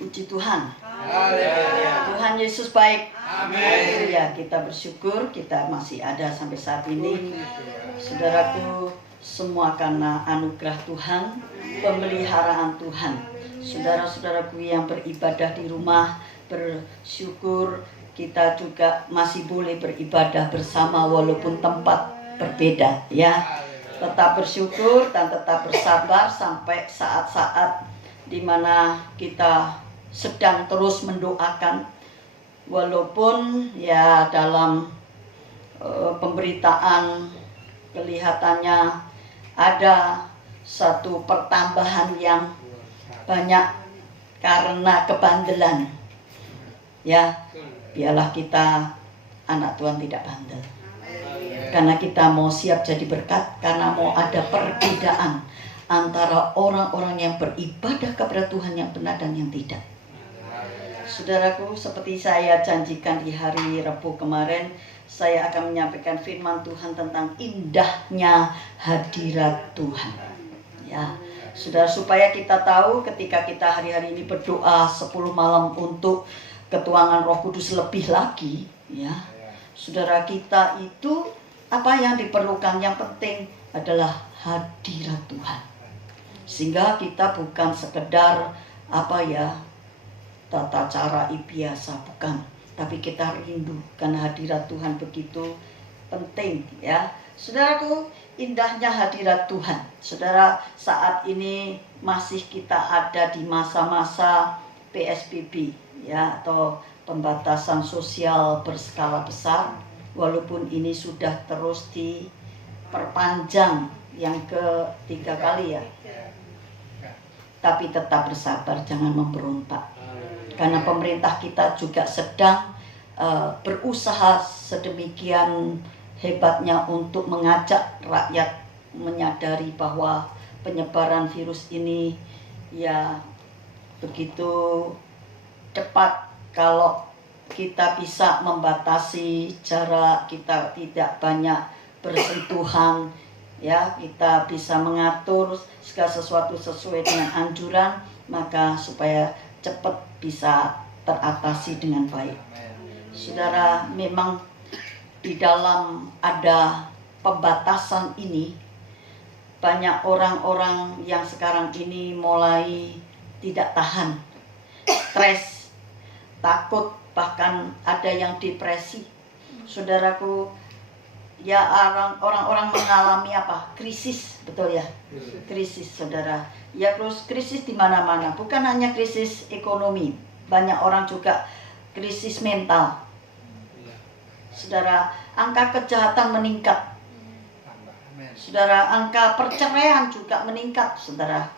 Puji Tuhan. Haleluya. Tuhan Yesus baik. Amin. Ya, kita bersyukur kita masih ada sampai saat ini. Saudaraku, semua karena anugerah Tuhan, pemeliharaan Tuhan. Saudara-saudaraku yang beribadah di rumah, bersyukur kita juga masih boleh beribadah bersama walaupun tempat berbeda, ya. Tetap bersyukur dan tetap bersabar sampai saat-saat di mana kita sedang terus mendoakan, walaupun ya dalam pemberitaan kelihatannya ada satu pertambahan yang banyak karena kebandelan. Ya, biarlah kita anak Tuhan tidak bandel. Karena kita mau siap jadi berkat, karena mau ada perbedaan antara orang-orang yang beribadah kepada Tuhan yang benar dan yang tidak. Saudaraku, seperti saya janjikan di hari Rabu kemarin, saya akan menyampaikan firman Tuhan tentang indahnya hadirat Tuhan. Ya, saudara, supaya kita tahu ketika kita hari-hari ini berdoa 10 malam untuk ketuangan Roh Kudus lebih lagi, ya. Saudara, kita itu apa yang diperlukan, yang penting adalah hadirat Tuhan. Sehingga kita bukan sekedar tata cara biasa, bukan, tapi kita rindu karena hadirat Tuhan begitu penting, ya. Saudaraku, indahnya hadirat Tuhan. Saudara, saat ini masih kita ada di masa-masa PSBB, ya, atau pembatasan sosial berskala besar, walaupun ini sudah terus diperpanjang yang ketiga kali, ya. Tapi tetap bersabar, jangan memberontak. Karena pemerintah kita juga sedang berusaha sedemikian hebatnya untuk mengajak rakyat menyadari bahwa penyebaran virus ini ya begitu cepat. Kalau kita bisa membatasi jarak, kita tidak banyak bersentuhan, ya, kita bisa mengatur segala sesuatu sesuai dengan anjuran, maka supaya cepat bisa teratasi dengan baik. Saudara, memang di dalam ada pembatasan ini, banyak orang-orang yang sekarang ini mulai tidak tahan, stres, takut, bahkan ada yang depresi. Saudaraku, ya, orang-orang mengalami krisis, betul ya? Krisis, saudara. Ya, terus krisis di mana-mana, bukan hanya krisis ekonomi, banyak orang juga krisis mental. Saudara, angka kejahatan meningkat. Saudara, angka perceraian juga meningkat, saudara.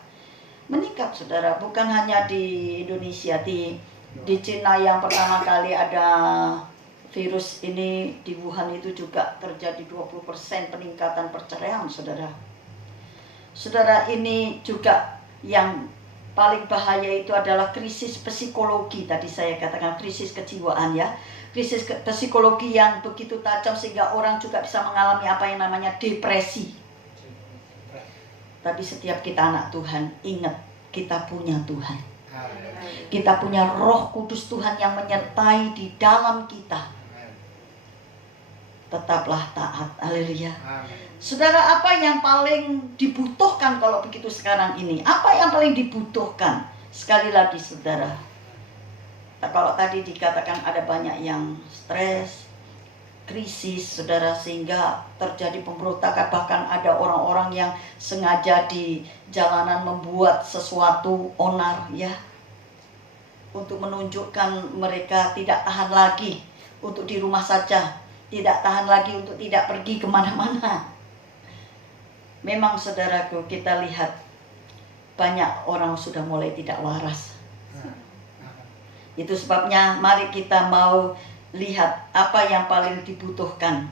Meningkat, saudara, bukan hanya di Indonesia, di Cina yang pertama kali ada virus ini di Wuhan itu juga terjadi 20% peningkatan perceraian, saudara. Saudara, ini juga yang paling bahaya itu adalah krisis psikologi. Tadi saya katakan krisis kejiwaan, ya. Krisis psikologi yang begitu tajam sehingga orang juga bisa mengalami apa yang namanya depresi. Tapi setiap kita anak Tuhan, ingat, kita punya Tuhan. Kita punya Roh Kudus Tuhan yang menyertai di dalam kita. Tetaplah taat. Haleluya. Saudara, apa yang paling dibutuhkan kalau begitu sekarang ini? Apa yang paling dibutuhkan? Sekali lagi, saudara, kalau tadi dikatakan ada banyak yang stres, krisis, saudara, sehingga terjadi pemberontakan. Bahkan ada orang-orang yang sengaja di jalanan membuat sesuatu onar, ya, untuk menunjukkan mereka tidak tahan lagi untuk di rumah saja, tidak tahan lagi untuk tidak pergi kemana-mana. Memang, saudaraku, kita lihat banyak orang sudah mulai tidak waras. Itu sebabnya mari kita mau lihat apa yang paling dibutuhkan,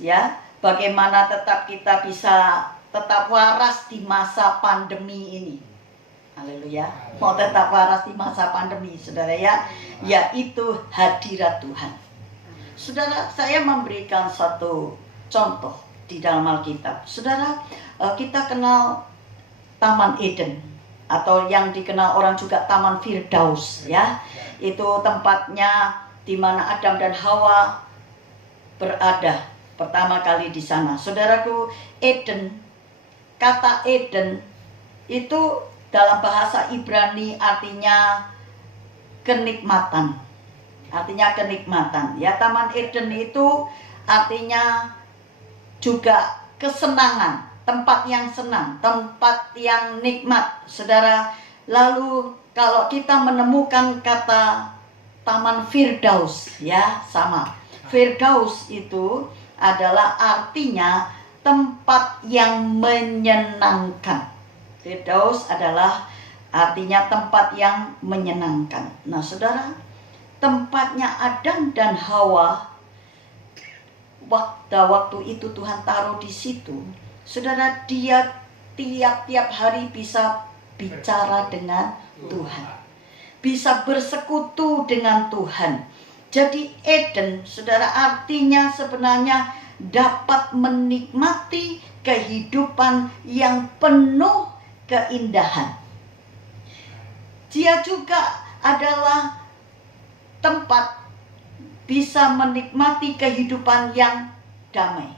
ya, bagaimana tetap kita bisa tetap waras di masa pandemi ini. Haleluya. Mau tetap waras di masa pandemi, saudara, ya, yaitu hadirat Tuhan. Saudara, saya memberikan satu contoh di dalam Alkitab. Saudara, kita kenal Taman Eden. atau yang dikenal orang juga Taman Firdaus ya. Itu tempatnya di mana Adam dan Hawa berada pertama kali di sana. Saudaraku, Eden, kata Eden itu dalam bahasa Ibrani artinya kenikmatan. Artinya kenikmatan. Ya, Taman Eden itu artinya juga kesenangan, tempat yang senang, tempat yang nikmat. Saudara, lalu kalau kita menemukan kata Taman Firdaus, ya sama. Firdaus itu adalah artinya tempat yang menyenangkan. Firdaus adalah artinya tempat yang menyenangkan. Nah, saudara, tempatnya Adam dan Hawa waktu itu Tuhan taruh di situ. Saudara, dia tiap-tiap hari bisa bicara dengan Tuhan, bisa bersekutu dengan Tuhan. Jadi Eden, saudara, artinya sebenarnya dapat menikmati kehidupan yang penuh keindahan. Dia juga adalah tempat bisa menikmati kehidupan yang damai.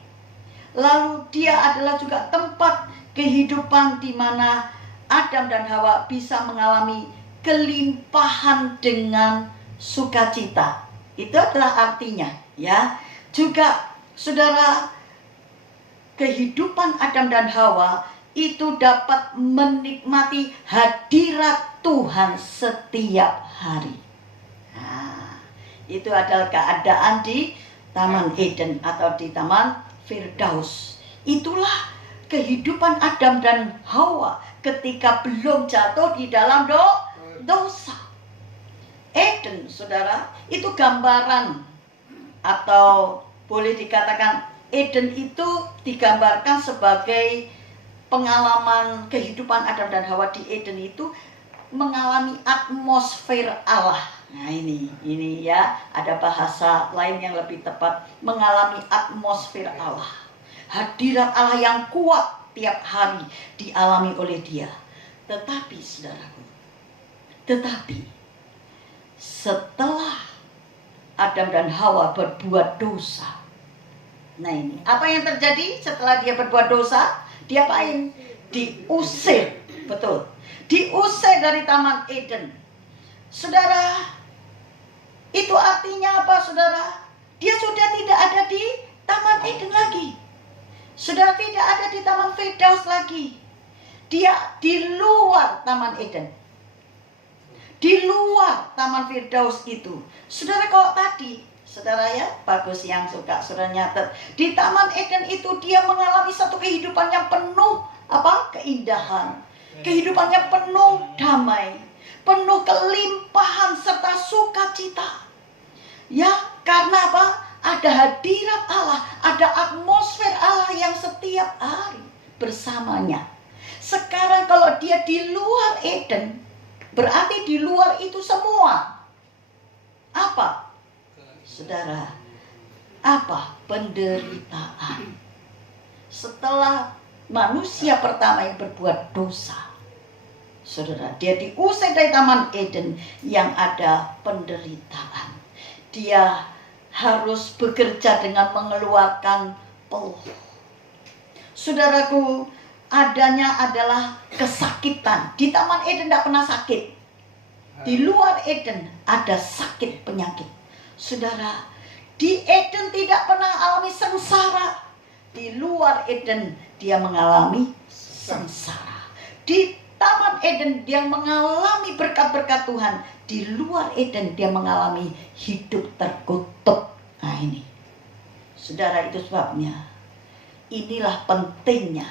Lalu dia adalah juga tempat kehidupan di mana Adam dan Hawa bisa mengalami kelimpahan dengan sukacita. Itu adalah artinya, ya. Juga saudara, kehidupan Adam dan Hawa itu dapat menikmati hadirat Tuhan setiap hari. Nah, itu adalah keadaan di Taman Eden atau di Taman Firdaus. Itulah kehidupan Adam dan Hawa ketika belum jatuh di dalam dosa. Eden, saudara, itu gambaran, atau boleh dikatakan Eden itu digambarkan sebagai pengalaman kehidupan Adam dan Hawa di Eden itu mengalami atmosfer Allah. Nah, ini ya, ada bahasa lain yang lebih tepat, mengalami atmosfer Allah. Hadirat Allah yang kuat tiap hari dialami oleh dia. Tetapi saudaraku, setelah Adam dan Hawa berbuat dosa, nah ini, apa yang terjadi setelah dia berbuat dosa? Dia apain? Diusir, betul. Diusir dari Taman Eden. Saudara, itu artinya apa, saudara? Dia sudah tidak ada di Taman Eden lagi. Sudah tidak ada di Taman Firdaus lagi. Dia di luar Taman Eden. Di luar Taman Firdaus itu. Saudara, kalau tadi, saudara ya, bagus yang suka saudara nyatet. Di Taman Eden itu dia mengalami satu kehidupan yang penuh keindahan. Kehidupan yang penuh damai, penuh kelimpahan serta sukacita. Ya, karena apa? Ada hadirat Allah, ada atmosfer Allah yang setiap hari bersamanya. Sekarang kalau dia di luar Eden, berarti di luar itu semua apa? Saudara, apa? Penderitaan. Setelah manusia pertama yang berbuat dosa, saudara, dia diusir dari Taman Eden yang ada penderitaan. Dia harus bekerja dengan mengeluarkan peluh. Saudaraku, adanya adalah kesakitan. Di Taman Eden tidak pernah sakit. Di luar Eden ada sakit penyakit. Saudara, di Eden tidak pernah alami sengsara. Di luar Eden dia mengalami sengsara. Di Taman Eden dia mengalami berkat-berkat Tuhan. Di luar Eden dia mengalami hidup terkutuk. Nah ini, saudara, itu sebabnya inilah pentingnya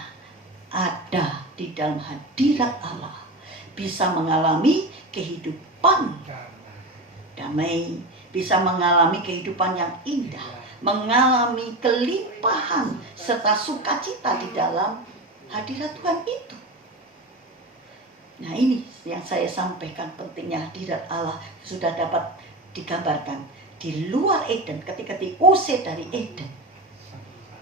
ada di dalam hadirat Allah, bisa mengalami kehidupan damai, bisa mengalami kehidupan yang indah, mengalami kelimpahan serta sukacita di dalam hadirat Tuhan itu. Nah, ini yang saya sampaikan, pentingnya hadirat Allah sudah dapat digambarkan di luar Eden. Ketika diusir dari Eden,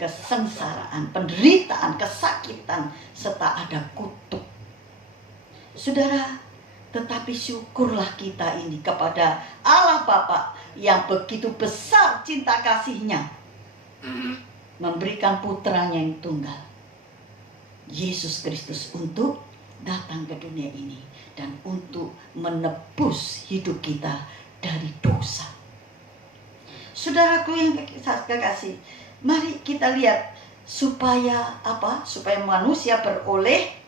kesengsaraan, penderitaan, kesakitan serta ada kutuk. Saudara, tetapi syukurlah kita ini kepada Allah Bapa yang begitu besar cinta kasih-Nya, memberikan putranya yang tunggal, Yesus Kristus, untuk datang ke dunia ini dan untuk menebus hidup kita dari dosa. Saudaraku yang saya kasih, mari kita lihat supaya apa? Supaya manusia beroleh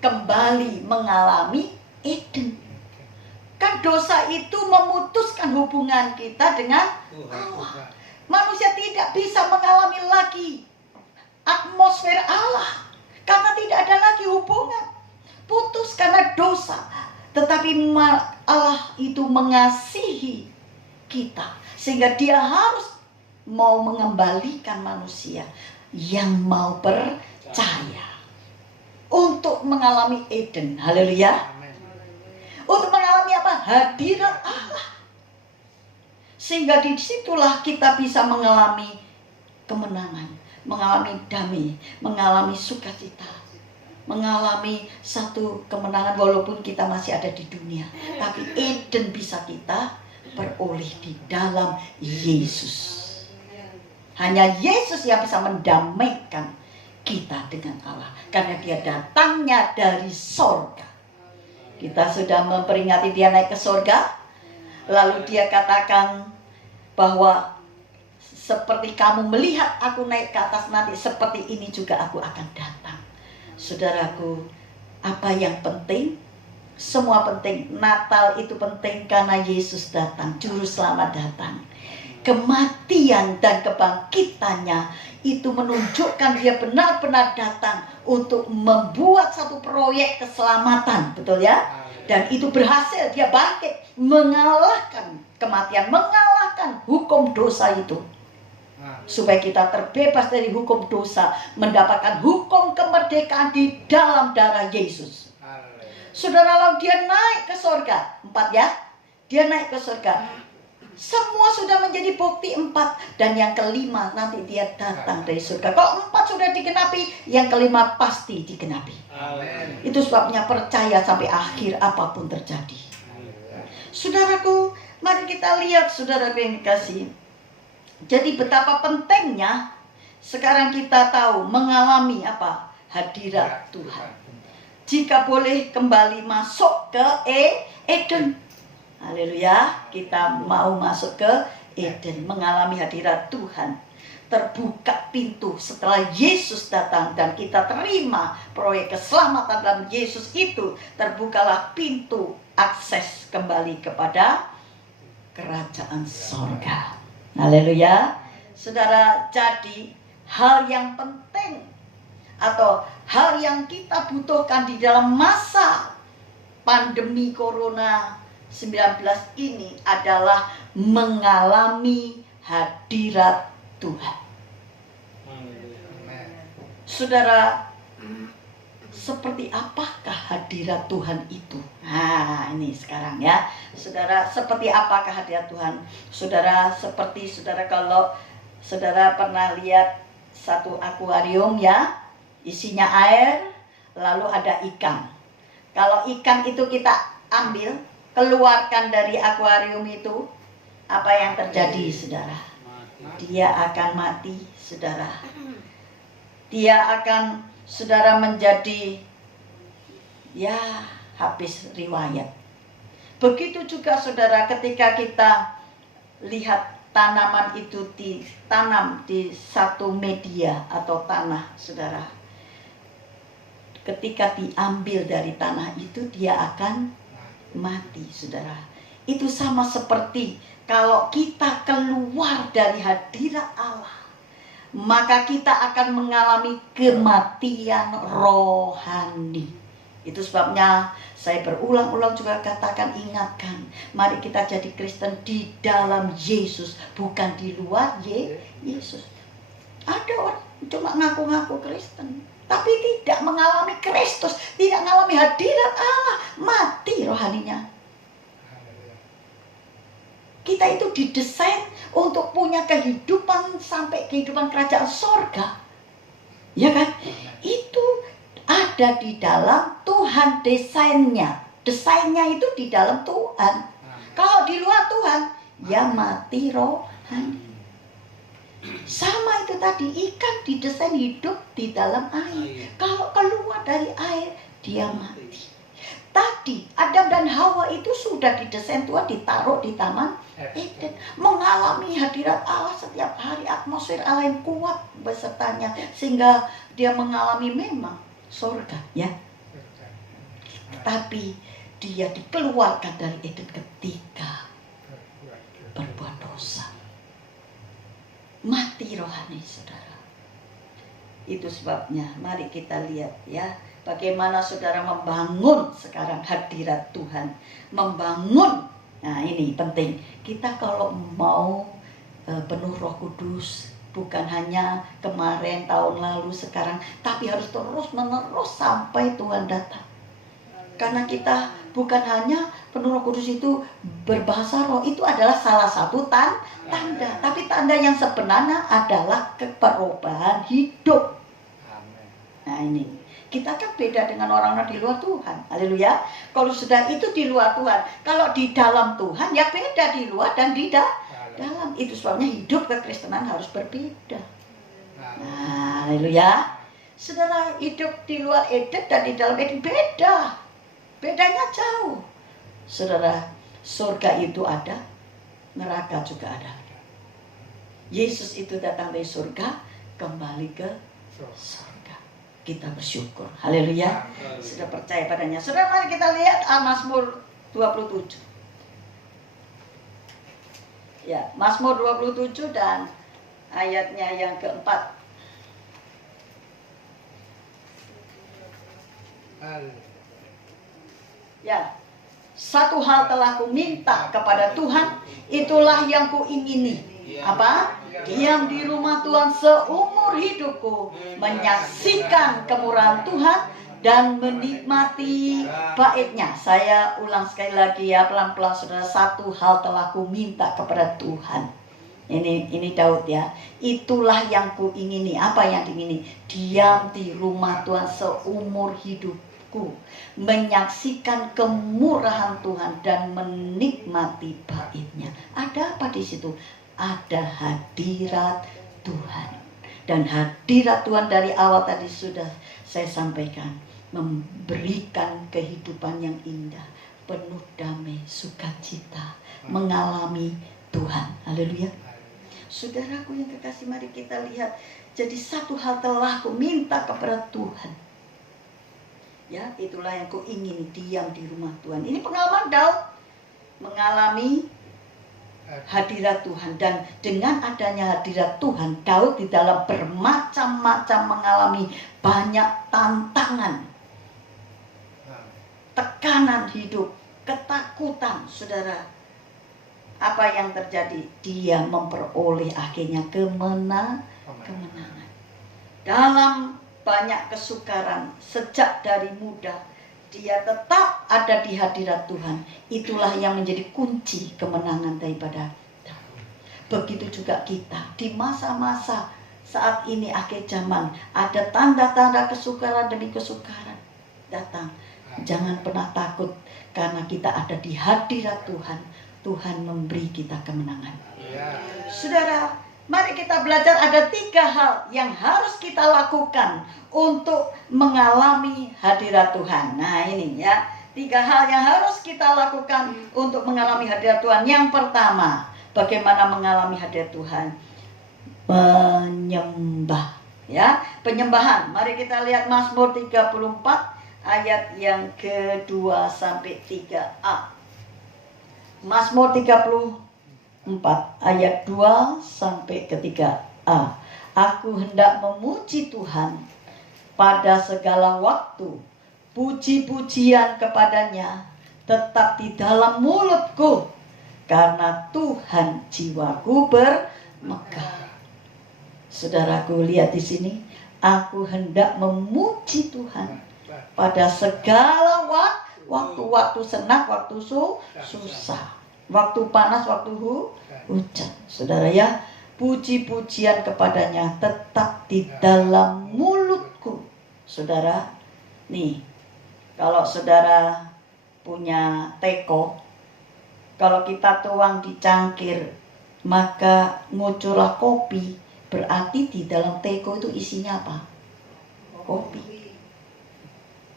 kembali mengalami Eden. Kan dosa itu memutuskan hubungan kita dengan Allah. Manusia tidak bisa mengalami lagi atmosfer Allah karena tidak ada lagi hubungan. Putus karena dosa. Tetapi Allah itu mengasihi kita sehingga Dia harus mau mengembalikan manusia yang mau percaya untuk mengalami Eden. Haleluya. Untuk mengalami apa? Hadirat Allah. Sehingga disitulah kita bisa mengalami kemenangan, mengalami damai, mengalami sukacita, mengalami satu kemenangan walaupun kita masih ada di dunia. Tapi Eden bisa kita peroleh di dalam Yesus. Hanya Yesus yang bisa mendamaikan kita dengan Allah, karena Dia datangnya dari sorga. Kita sudah memperingati Dia naik ke sorga. Lalu Dia katakan bahwa seperti kamu melihat aku naik ke atas nanti, seperti ini juga aku akan datang. Saudaraku, apa yang penting? Semua penting. Natal itu penting karena Yesus datang, Juru Selamat datang. Kematian dan kebangkitannya itu menunjukkan Dia benar-benar datang untuk membuat satu proyek keselamatan, betul ya? Dan itu berhasil, Dia bangkit, mengalahkan kematian, mengalahkan hukum dosa itu. Supaya kita terbebas dari hukum dosa, mendapatkan hukum kemerdekaan di dalam darah Yesus. Saudara, lalu Dia naik ke sorga, 4 ya? Dia naik ke sorga. Semua sudah menjadi bukti 4. Dan yang kelima nanti Dia datang dari surga. Kalau 4 sudah digenapi, yang kelima pasti digenapi. Amen. Itu sebabnya percaya sampai akhir apapun terjadi. Saudaraku, mari kita lihat, saudaraku yang dikasih. Jadi betapa pentingnya sekarang kita tahu mengalami apa? Hadirat Tuhan. Jika boleh kembali masuk ke Eden. Haleluya, kita mau masuk ke Eden, mengalami hadirat Tuhan. Terbuka pintu setelah Yesus datang dan kita terima proyek keselamatan dalam Yesus itu. Terbukalah pintu akses kembali kepada kerajaan sorga. Haleluya. Saudara, jadi hal yang penting atau hal yang kita butuhkan di dalam masa pandemi Corona 19 ini adalah mengalami hadirat Tuhan. Saudara, seperti apakah hadirat Tuhan itu? Nah, ini sekarang ya. Saudara, seperti apakah hadirat Tuhan? Saudara, seperti saudara kalau saudara pernah lihat satu akuarium ya, isinya air, lalu ada ikan. Kalau ikan itu kita ambil, keluarkan dari akuarium itu, apa yang terjadi, saudara? Dia akan mati, saudara. Dia akan, saudara, menjadi ya habis riwayat. Begitu juga, saudara, ketika kita lihat tanaman itu ditanam di satu media atau tanah, saudara. Ketika diambil dari tanah itu, dia akan mati, saudara. Itu sama seperti kalau kita keluar dari hadirat Allah, maka kita akan mengalami kematian rohani. Itu sebabnya saya berulang-ulang juga katakan, ingatkan, mari kita jadi Kristen di dalam Yesus, bukan di luar Yesus. Ada orang cuma ngaku-ngaku Kristen, tapi tidak mengalami Kristus, tidak mengalami hadirat Allah, mati rohaninya. Kita itu didesain untuk punya kehidupan sampai kehidupan kerajaan sorga, ya kan? Itu ada di dalam Tuhan desainnya. Desainnya itu di dalam Tuhan. Kalau di luar Tuhan, ya mati rohani. Sama itu tadi, ikan didesain hidup di dalam air. Kalau keluar dari air, dia mati. Tadi Adam dan Hawa itu sudah didesain Tuhan, ditaruh di taman Eden, mengalami hadirat Allah setiap hari, atmosfer Allah yang kuat besertanya, sehingga dia mengalami memang surga, ya. Tapi dia dikeluarkan dari Eden ketika berbuat dosa, mati rohani, saudara. Itu sebabnya mari kita lihat, ya, bagaimana saudara membangun sekarang hadirat Tuhan, membangun. Nah, ini penting. Kita kalau mau penuh Roh Kudus, bukan hanya kemarin, tahun lalu, sekarang, tapi harus terus menerus sampai Tuhan datang. Karena kita bukan hanya penuh Roh Kudus itu berbahasa roh, itu adalah salah satu tanda. Tapi tanda yang sebenarnya adalah perubahan hidup. Nah, ini kita kan beda dengan orang-orang di luar Tuhan. Haleluya. Kalau sudah itu di luar Tuhan, kalau di dalam Tuhan ya beda, di luar dan di dalam. Itu sebabnya hidup kekristenan harus berbeda. Nah, haleluya. Saudara, hidup di luar Eden dan di dalam Eden beda. Bedanya jauh. Saudara, surga itu ada, neraka juga ada. Yesus itu datang dari surga, kembali ke surga. Kita bersyukur. Haleluya. Sudah percaya padanya. Saudara, mari kita lihat Mazmur 27. Ya, Mazmur 27 dan ayatnya yang keempat. Ya, satu hal telah ku minta kepada Tuhan, itulah yang ku ingini. Apa? Diam di rumah Tuhan seumur hidupku, menyaksikan kemurahan Tuhan dan menikmati baitnya. Saya ulang sekali lagi, ya, pelan-pelan, saudara. Satu hal telah ku minta kepada Tuhan. Ini Daud, ya. Itulah yang ku ingini. Apa yang diingini? Diam di rumah Tuhan seumur hidupku, menyaksikan kemurahan Tuhan dan menikmati baitnya. Ada apa di situ? Ada hadirat Tuhan. Dan hadirat Tuhan dari awal tadi sudah saya sampaikan, memberikan kehidupan yang indah, penuh damai, sukacita, mengalami Tuhan. Haleluya. Saudaraku yang kekasih, mari kita lihat. Jadi satu hal telah ku minta kepada Tuhan. Ya, itulah yang ku ingin, diam di rumah Tuhan. Ini pengalaman Daud mengalami hadirat Tuhan, dan dengan adanya hadirat Tuhan, Daud di dalam bermacam-macam mengalami banyak tantangan, tekanan hidup, ketakutan. Saudara, apa yang terjadi? Dia memperoleh akhirnya kemenangan. Dalam banyak kesukaran, sejak dari muda dia tetap ada di hadirat Tuhan. Itulah yang menjadi kunci kemenangan daripada Daud. Begitu juga kita di masa-masa saat ini, akhir zaman, ada tanda-tanda kesukaran demi kesukaran datang. Jangan pernah takut, karena kita ada di hadirat Tuhan. Tuhan memberi kita kemenangan. Saudara, mari kita belajar, ada 3 hal yang harus kita lakukan untuk mengalami hadirat Tuhan. Nah, ini, ya, 3 hal yang harus kita lakukan untuk mengalami hadirat Tuhan. Yang pertama, bagaimana mengalami hadirat Tuhan? Menyembah, ya, penyembahan. Mari kita lihat Mazmur 34 ayat yang ke-2 sampai 3a. Mazmur 34 ayat 2 sampai ke 3a. Aku hendak memuji Tuhan pada segala waktu, puji-pujian kepadanya tetap di dalam mulutku, karena Tuhan jiwaku bermegah. Saudaraku, lihat di sini, aku hendak memuji Tuhan pada segala waktu senang, waktu susah, waktu panas, waktu hujan. Saudara, ya, puji-pujian kepadanya tetap di dalam mulutku. Saudara, Nih, kalau saudara punya teko, kalau kita tuang di cangkir, maka muncullah kopi. Berarti di dalam teko itu isinya apa? Kopi.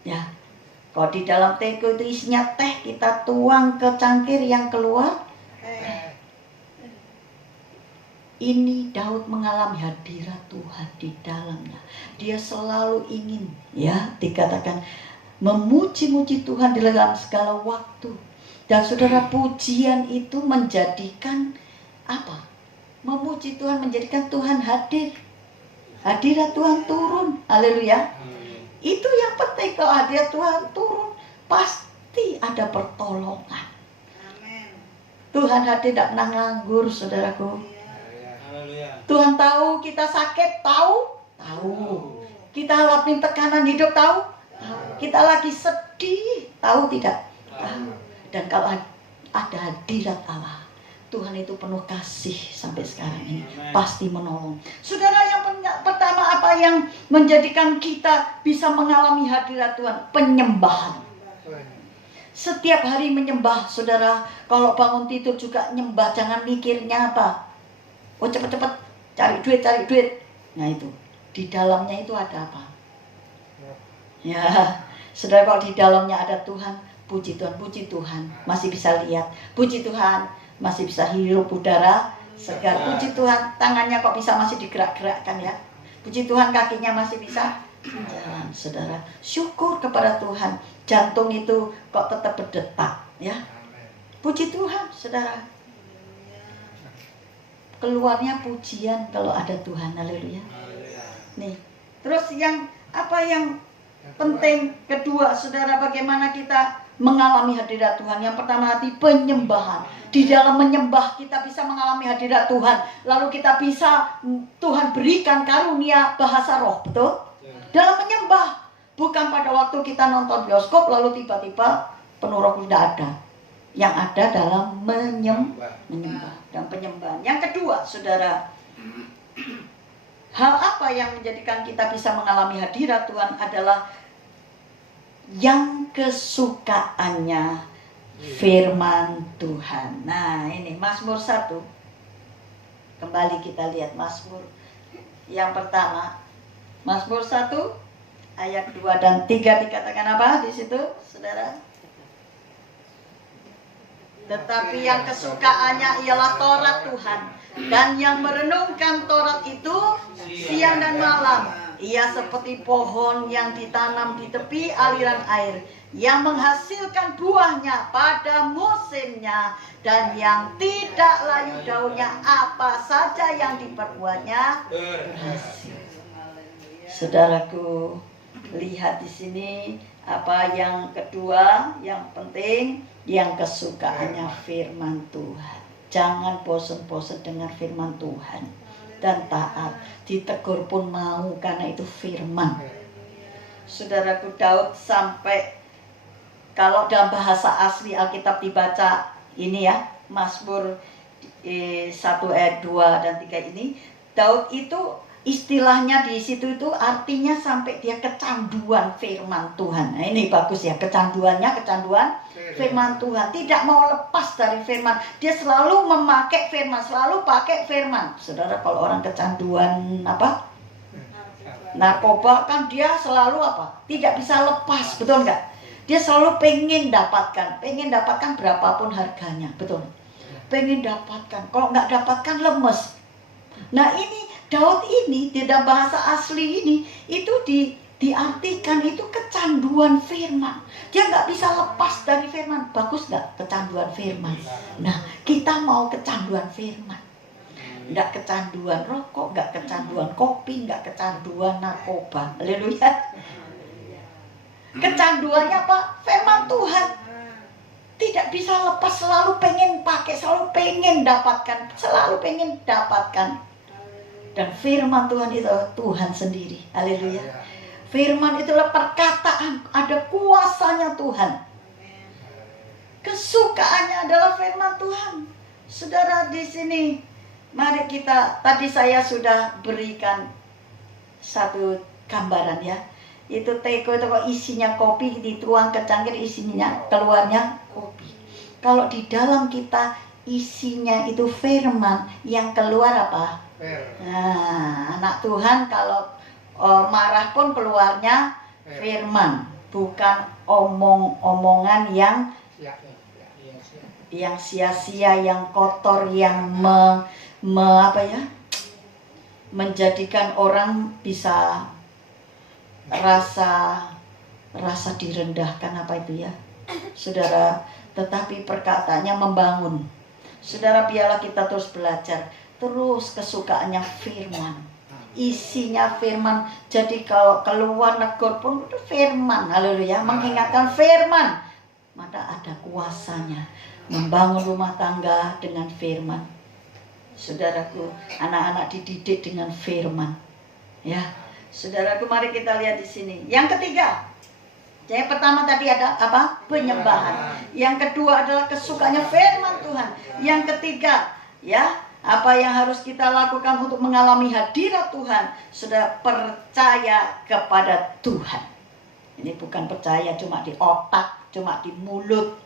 Ya, kalau di dalam teko itu isinya teh, kita tuang ke cangkir, yang keluar ini. Daud mengalami hadirat Tuhan di dalamnya. Dia selalu ingin, ya, dikatakan memuji-muji Tuhan di dalam segala waktu. Dan saudara, pujian itu menjadikan apa? Memuji Tuhan menjadikan Tuhan hadir. Hadirat Tuhan turun. Haleluya. Itu yang penting. Kalau hadirat Tuhan turun, pasti ada pertolongan. Tuhan hadir, tidak pernah nganggur, saudaraku. Tuhan tahu kita sakit, tahu. Kita alami tekanan hidup, tahu. Kita lagi sedih, tahu tidak? Tahu. Dan kalau ada hadirat Allah, Tuhan itu penuh kasih sampai sekarang ini. Pasti menolong. Saudara, yang pertama apa yang menjadikan kita bisa mengalami hadirat Tuhan? Penyembahan. Setiap hari menyembah, saudara. Kalau bangun tidur juga nyembah. Jangan mikirnya apa? Oh, cepat-cepat cari duit. Nah itu, di dalamnya itu ada apa? Ya, saudara, kalau di dalamnya ada Tuhan, puji Tuhan, masih bisa lihat. Puji Tuhan, masih bisa hirup udara segar. Puji Tuhan, tangannya kok bisa masih digerak-gerakkan, ya. Puji Tuhan, kakinya masih bisa jalan, saudara. Syukur kepada Tuhan, jantung itu kok tetap berdetak, ya. Puji Tuhan, saudara. Keluarnya pujian kalau ada Tuhan. Haleluya. Nih, terus yang apa yang penting kedua, saudara, bagaimana kita mengalami hadirat Tuhan? Yang pertama, hati penyembahan. Di dalam menyembah kita bisa mengalami hadirat Tuhan. Lalu kita bisa, Tuhan berikan karunia bahasa roh, betul? Dalam menyembah. Bukan pada waktu kita nonton bioskop lalu tiba-tiba penuh roh, tidak ada. Yang ada dalam menyembah dan penyembahan. Yang kedua, saudara, hal apa yang menjadikan kita bisa mengalami hadirat Tuhan adalah yang kesukaannya firman Tuhan. Nah, ini Mazmur 1. Kembali kita lihat Mazmur yang pertama. Mazmur 1 ayat 2 dan 3 dikatakan apa di situ, saudara? Tetapi yang kesukaannya ialah Taurat Tuhan, dan yang merenungkan Taurat itu siang dan malam. Ia seperti pohon yang ditanam di tepi aliran air, yang menghasilkan buahnya pada musimnya, dan yang tidak layu daunnya. Apa saja yang diperbuatnya berhasil. Saudaraku, lihat di sini apa yang kedua, yang penting, yang kesukaannya firman Tuhan. Jangan bosan-bosan dengar firman Tuhan dan taat. Ditegur pun mau, karena itu firman. Saudaraku, Daud sampai, kalau dalam bahasa asli Alkitab dibaca ini, ya, Mazmur 1 ayat 2 dan 3 ini, Daud itu istilahnya di situ itu artinya sampai dia kecanduan firman Tuhan. Nah, ini bagus, ya, kecanduan firman Tuhan. Tidak mau lepas dari firman. Dia selalu memakai firman, selalu pakai firman. Saudara, kalau orang kecanduan apa? Narkoba, kan dia selalu apa? Tidak bisa lepas, betul nggak? Dia selalu pengen dapatkan berapapun harganya, betul? Pengen dapatkan. Kalau nggak dapatkan, lemes. Nah, ini Daud ini di dalam bahasa asli ini itu diartikan itu kecanduan firman. Dia nggak bisa lepas dari firman. Bagus nggak kecanduan firman? Nah, kita mau kecanduan firman. Nggak kecanduan rokok, nggak kecanduan kopi, nggak kecanduan narkoba. Haleluya. Kecanduannya apa? Firman Tuhan. Tidak bisa lepas, selalu pengen pakai, selalu pengen dapatkan, Dan firman Tuhan itu Tuhan sendiri. Haleluya. Firman itulah perkataan, ada kuasanya Tuhan. Kesukaannya adalah firman Tuhan. Saudara, di sini mari kita, tadi saya sudah berikan satu gambaran, ya. Itu teko itu kok isinya kopi, dituang ke cangkir isinya keluarnya kopi. Kalau di dalam kita isinya itu firman, yang keluar apa? Nah, anak Tuhan kalau marah pun keluarnya firman, bukan omong-omongan yang sia-sia, yang kotor, yang menjadikan orang bisa rasa direndahkan, apa itu ya, saudara. Tetapi perkataannya membangun. Saudara, biarlah kita terus belajar, terus kesukaannya firman, isinya firman. Jadi kalau keluar negor pun itu firman, haleluya, mengingatkan firman, maka ada kuasanya membangun rumah tangga dengan firman. Saudaraku, anak-anak dididik dengan firman, ya. Saudaraku, mari kita lihat di sini. Yang ketiga, yang pertama tadi ada apa? Penyembahan. Yang kedua adalah kesukaannya firman Tuhan. Yang ketiga, ya, apa yang harus kita lakukan untuk mengalami hadirat Tuhan? Sudah percaya kepada Tuhan. Ini bukan percaya cuma di otak, cuma di mulut.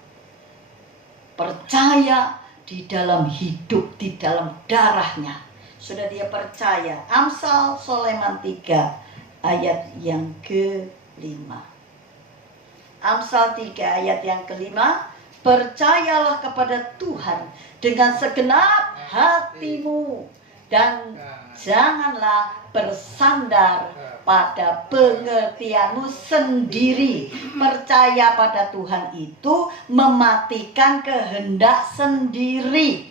Percaya di dalam hidup, di dalam darahnya. Sudah dia percaya. Amsal Soleman 3 ayat yang ke-5. Amsal 3 ayat yang ke-5. Percayalah kepada Tuhan dengan segenap hatimu, dan janganlah bersandar pada pengertianmu sendiri. Percaya pada Tuhan itu mematikan kehendak sendiri.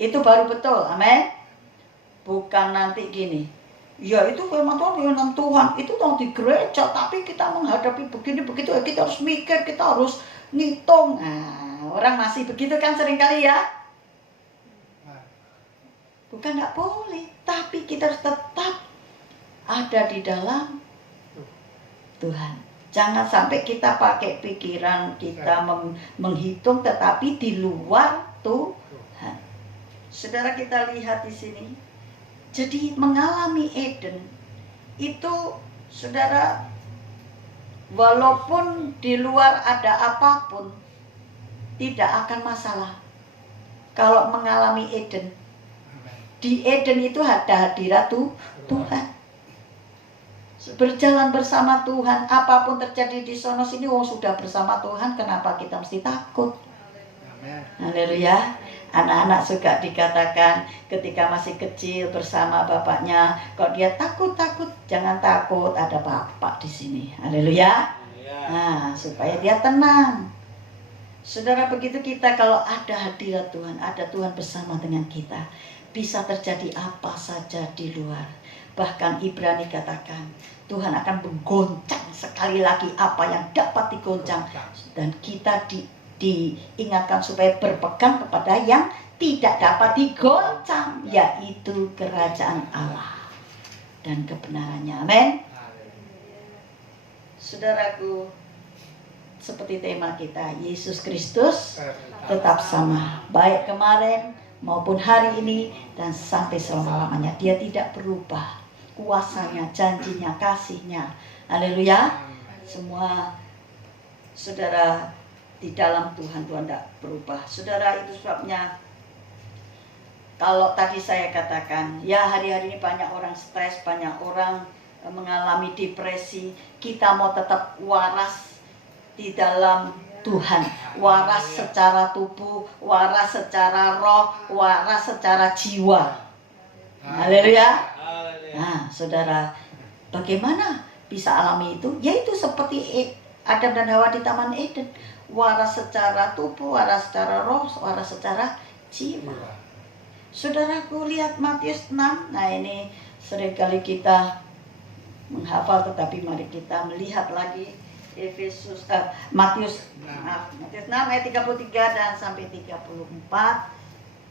Itu baru betul, amin. Bukan nanti gini, ya itu firman Tuhan, itu dong di gereja, tapi kita menghadapi begini begitu, kita harus mikir, kita harus ngitung. Nah, orang masih begitu kan seringkali ya. Bukan nggak boleh, tapi kita harus tetap ada di dalam Tuhan. Jangan sampai kita pakai pikiran kita menghitung, tetapi di luar Tuhan. Saudara, kita lihat di sini. Jadi mengalami Eden itu, saudara, walaupun di luar ada apapun, tidak akan masalah. Kalau mengalami Eden, di Eden itu ada hadirat Tuhan. Berjalan bersama Tuhan, apapun terjadi di sono sini, sudah bersama Tuhan, kenapa kita mesti takut? Haleluya. Anak-anak suka dikatakan ketika masih kecil bersama bapaknya, kok dia takut, jangan takut, ada bapak di sini. Haleluya. Nah, supaya dia tenang. Saudara, begitu kita kalau ada hadirat Tuhan, ada Tuhan bersama dengan kita, bisa terjadi apa saja di luar. Bahkan Ibrani katakan, Tuhan akan menggoncang sekali lagi apa yang dapat digoncang, dan kita diingatkan supaya berpegang kepada yang tidak dapat digoncang, yaitu kerajaan Allah dan kebenarannya. Amin. Saudaraku, seperti tema kita, Yesus Kristus tetap sama, baik kemarin maupun hari ini dan sampai selama-lamanya. Dia tidak berubah. Kuasanya, janjinya, kasihnya. Haleluya. Semua, saudara, di dalam Tuhan tidak berubah. Saudara, itu sebabnya kalau tadi saya katakan, ya hari-hari ini banyak orang stres, banyak orang mengalami depresi. Kita mau tetap waras di dalam Tuhan, waras secara tubuh, waras secara roh, waras secara jiwa. Haleluya. Nah, saudara, bagaimana bisa alami itu? Yaitu seperti Adam dan Hawa di Taman Eden. Waras secara tubuh, waras secara roh, waras secara jiwa. Saudaraku, lihat Matius 6. Nah, ini seringkali kita menghafal, tetapi mari kita melihat lagi Matius 6 ayat 33 dan sampai 34.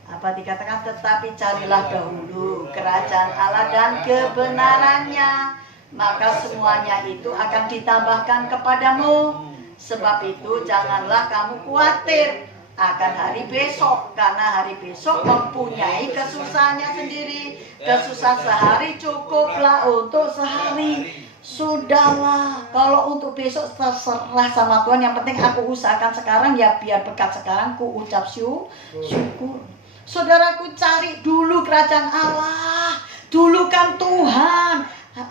Apa dikatakan? Tetapi carilah dahulu kerajaan Allah dan kebenarannya, maka semuanya itu akan ditambahkan kepadamu. Sebab itu janganlah kamu khawatir akan hari besok, karena hari besok mempunyai kesusahannya sendiri. Kesusahan sehari cukuplah untuk sehari. Sudahlah, kalau untuk besok terserah sama Tuhan. Yang penting aku usahakan sekarang ya, biar berkat sekarang ku ucap syukur. Saudaraku, cari dulu kerajaan Allah. Dulukan Tuhan.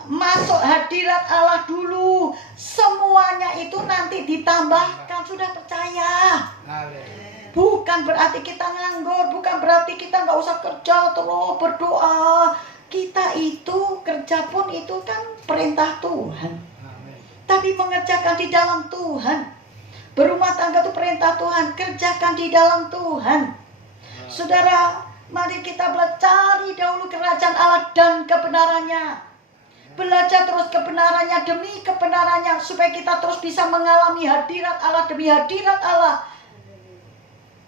Masuk hadirat Allah dulu. Semuanya itu nanti ditambahkan. Sudah percaya? Bukan berarti kita nganggur, bukan berarti kita nggak usah kerja terus berdoa. Kita itu kerja pun itu kan perintah Tuhan. Tapi mengerjakan di dalam Tuhan. Berumah tangga itu perintah Tuhan, kerjakan di dalam Tuhan. Saudara, mari kita cari dahulu kerajaan Allah dan kebenarannya. Belajar terus kebenarannya demi kebenarannya, supaya kita terus bisa mengalami hadirat Allah demi hadirat Allah.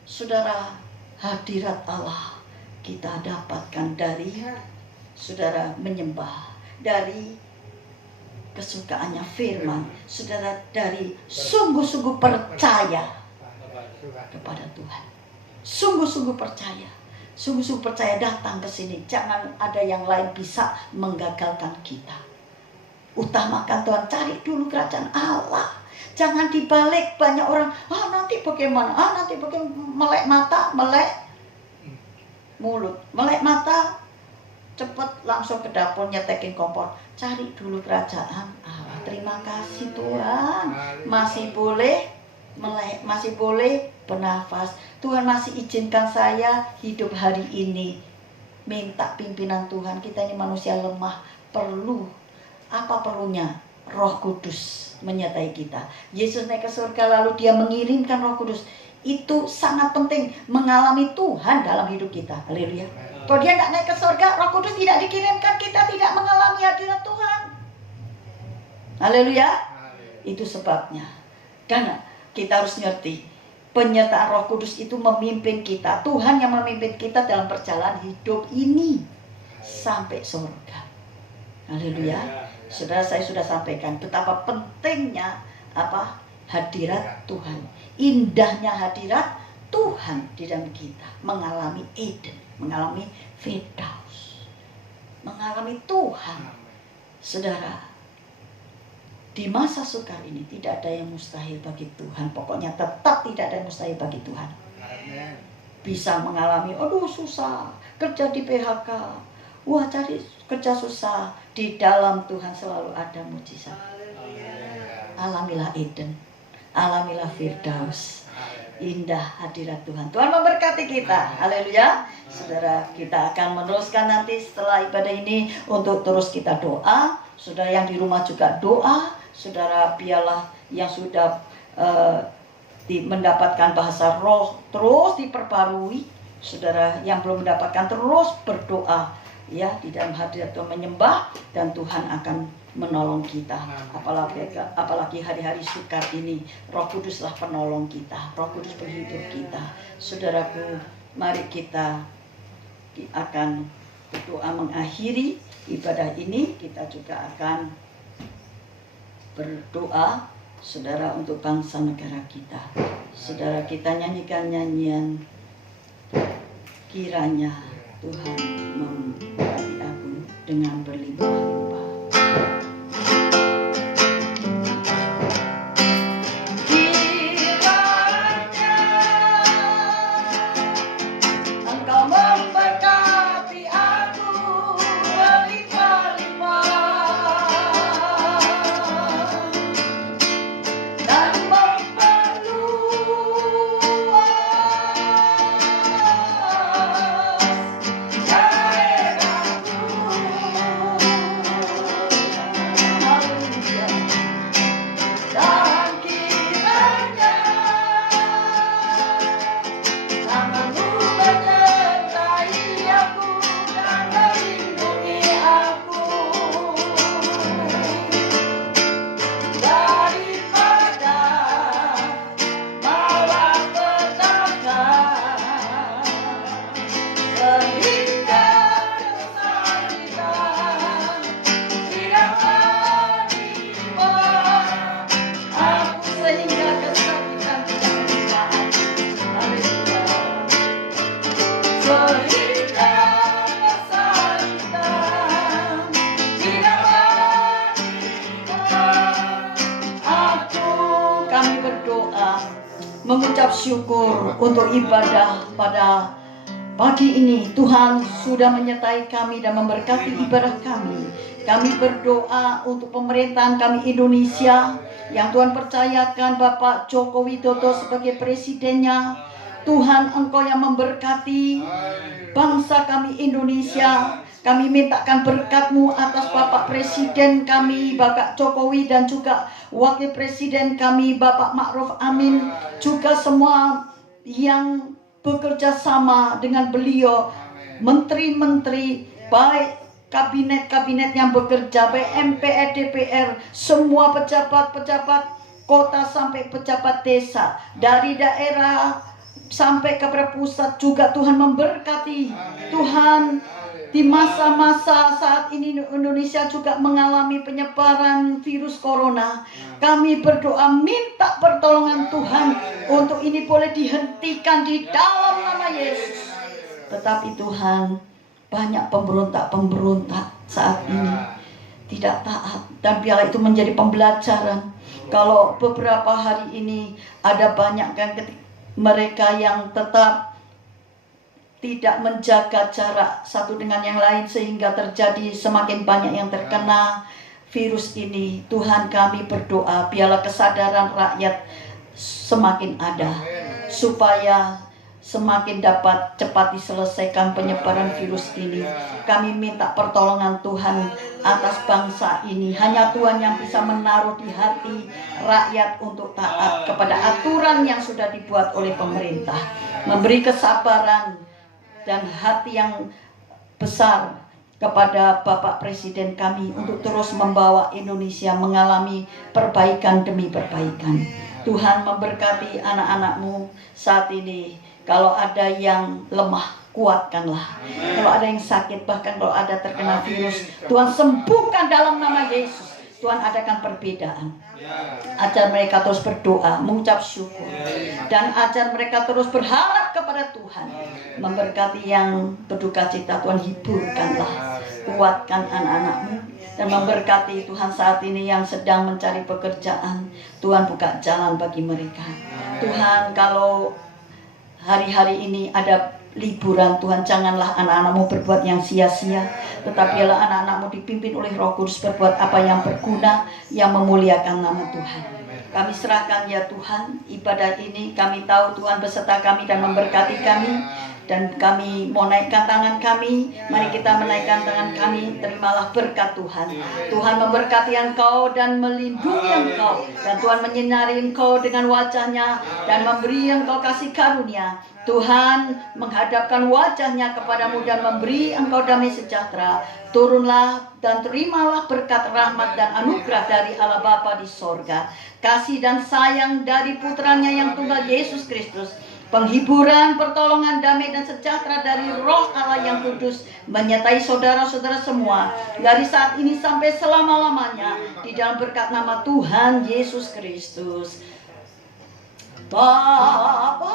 Saudara, hadirat Allah kita dapatkan dari saudara menyembah, dari kesukaannya firman, saudara, dari sungguh-sungguh percaya kepada Tuhan. Sungguh-sungguh percaya datang ke sini. Jangan ada yang lain bisa menggagalkan kita. Utamakan Tuhan, cari dulu kerajaan Allah. Jangan dibalik banyak orang, nanti bagaimana? Nanti bagaimana? Melek mata, melek mulut, melek mata, cepat langsung ke dapur nyetekin kompor. Cari dulu kerajaan Allah. Terima kasih Tuhan, masih boleh melek, masih boleh bernafas. Tuhan masih izinkan saya hidup hari ini. Minta pimpinan Tuhan. Kita ini manusia lemah, perlu apa perlunya? Roh Kudus menyertai kita. Yesus naik ke surga lalu dia mengirimkan Roh Kudus. Itu sangat penting, mengalami Tuhan dalam hidup kita. Haleluya. Kalau dia tidak naik ke surga, Roh Kudus tidak dikirimkan, kita tidak mengalami hadirat Tuhan. Haleluya. Itu sebabnya. Dan kita harus ngerti, penyertaan Roh Kudus itu memimpin kita. Tuhan yang memimpin kita dalam perjalanan hidup ini sampai surga. Haleluya. Saudara, saya sudah sampaikan betapa pentingnya hadirat Tuhan. Indahnya hadirat Tuhan di dalam kita. Mengalami Eden, mengalami Firdaus, mengalami Tuhan. Saudara, di masa sukar ini tidak ada yang mustahil bagi Tuhan. Pokoknya tetap tidak ada yang mustahil bagi Tuhan. Bisa mengalami, susah, kerja di PHK, cari kerja susah. Di dalam Tuhan selalu ada mujizat. Alamilah Eden, alamilah Firdaus. Indah hadirat Tuhan. Tuhan memberkati kita. Haleluya. Saudara, kita akan meneruskan nanti setelah ibadah ini untuk terus kita doa. Saudara yang di rumah juga doa. Saudara, biarlah yang sudah mendapatkan bahasa roh terus diperbarui. Saudara yang belum mendapatkan terus berdoa. Ya, di dalam hadirat Tuhan menyembah, dan Tuhan akan menolong kita. Apalagi hari-hari sukar ini, Roh Kuduslah penolong kita, Roh Kudus penghidup kita. Saudaraku, mari kita akan berdoa mengakhiri ibadah ini. Kita juga akan berdoa, saudara, untuk bangsa negara kita. Saudara, kita nyanyikan nyanyian kiranya Tuhan memberkati aku dengan berlimpah-limpah. Kiranya Engkau memberkati aku berlimpah-limpah dan syukur untuk ibadah pada pagi ini. Tuhan sudah menyertai kami dan memberkati ibadah kami. Kami berdoa untuk pemerintahan kami Indonesia yang Tuhan percayakan Bapak Joko Widodo sebagai presidennya. Tuhan, Engkau yang memberkati bangsa kami Indonesia. Kami mintakan berkat-Mu atas Bapak Presiden kami, Bapak Jokowi, dan juga Wakil Presiden kami, Bapak Ma'ruf Amin. Juga semua yang bekerja sama dengan beliau, menteri-menteri, baik kabinet-kabinet yang bekerja, baik MPR, DPR, semua pejabat-pejabat kota sampai pejabat desa, dari daerah sampai kepada pusat juga. Tuhan memberkati. Tuhan, di masa-masa saat ini Indonesia juga mengalami penyebaran virus corona. Kami berdoa minta pertolongan Tuhan untuk ini boleh dihentikan di dalam nama Yesus. Tetapi Tuhan, banyak pemberontak-pemberontak saat ini tidak taat, dan biarlah itu menjadi pembelajaran. Kalau beberapa hari ini ada banyak kan mereka yang tetap tidak menjaga jarak satu dengan yang lain, sehingga terjadi semakin banyak yang terkena virus ini. Tuhan, kami berdoa biarlah kesadaran rakyat semakin ada, supaya semakin dapat cepat diselesaikan penyebaran virus ini. Kami minta pertolongan Tuhan atas bangsa ini. Hanya Tuhan yang bisa menaruh di hati rakyat untuk taat kepada aturan yang sudah dibuat oleh pemerintah. Memberi kesabaran dan hati yang besar kepada Bapak Presiden kami untuk terus membawa Indonesia mengalami perbaikan demi perbaikan. Tuhan memberkati anak-anak-Mu saat ini. Kalau ada yang lemah, kuatkanlah. Kalau ada yang sakit, bahkan kalau ada terkena virus, Tuhan sembuhkan dalam nama Yesus. Tuhan adakan perbedaan. Ajar mereka terus berdoa, mengucap syukur, dan ajar mereka terus berharap kepada Tuhan. Memberkati yang berduka cita, Tuhan hiburkanlah, kuatkan anak-anak-Mu, dan memberkati Tuhan saat ini yang sedang mencari pekerjaan. Tuhan buka jalan bagi mereka. Tuhan, kalau hari-hari ini ada liburan, Tuhan, janganlah anak-anak-Mu berbuat yang sia-sia, tetapi biarlah anak-anak-Mu dipimpin oleh Roh Kudus berbuat apa yang berguna, yang memuliakan nama Tuhan. Kami serahkan ya Tuhan ibadah ini. Kami tahu Tuhan beserta kami dan memberkati kami, dan kami mau naikkan tangan kami. Mari kita menaikkan tangan kami. Terimalah berkat Tuhan. Tuhan memberkati engkau dan melindungi engkau, dan Tuhan menyinari engkau dengan wajahnya dan memberi engkau kasih karunia. Tuhan menghadapkan wajahnya kepadamu dan memberi engkau damai sejahtera. Turunlah dan terimalah berkat, rahmat dan anugerah dari Allah Bapa di sorga, kasih dan sayang dari putranya yang tunggal Yesus Kristus, penghiburan, pertolongan, damai dan sejahtera dari Roh Allah yang kudus menyertai saudara-saudara semua dari saat ini sampai selama-lamanya, di dalam berkat nama Tuhan Yesus Kristus. Bapa